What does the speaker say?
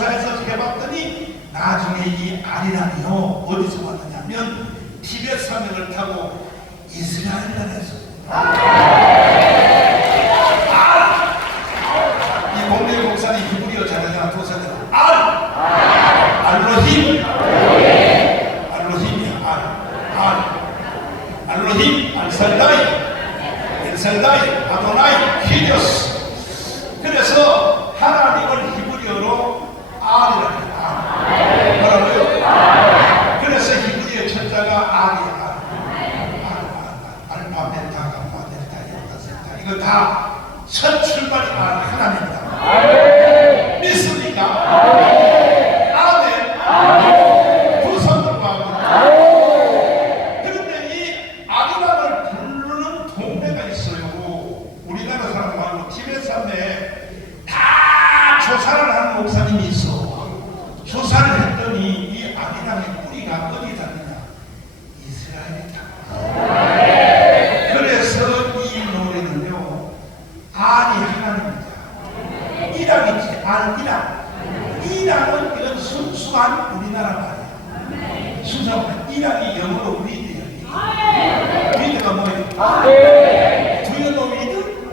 조사해서 해봤더니 나중에 이 아리랑이요 어디서 왔느냐면 티벳 산맥을 타고 이스라엘 나라에서. 아! 이 공대 목사님 히브리어 잘하잖아 도사들. 알! 알로힘? 알로힘이야 알. 알. 알로힘? 알살다이 엘살다이 아도나이 히디오스. 그래서 하나님을 히브리어로 알이라고 해요 알 뭐라고요? 그래서 히브리어 천자가 알이야 알. 알, 알파 베타 감마 델타 이타 세타 이거 다첫 출발이 알 하나님이다. 믿습니까? 아멘. 두 손들고 합니다. 그런데 이 아브라함을 부르는 동네가 있어요. 우리나라 사람 말고 티베트 산에 다 조사를 하는 목사님이 있어. 조사를 했더니 이 아브라함의 뿌리가 어디 닿느냐? 이스라엘에 닿 그래서 이 노래는요, 알이 하나님입니다. 이랑이지, 알, 이랑. 이랑은 이건 순수한 우리나라 말이야. 순수한 이랑이 영어로 위드야. 위드가 뭐예요? Do you know 위드?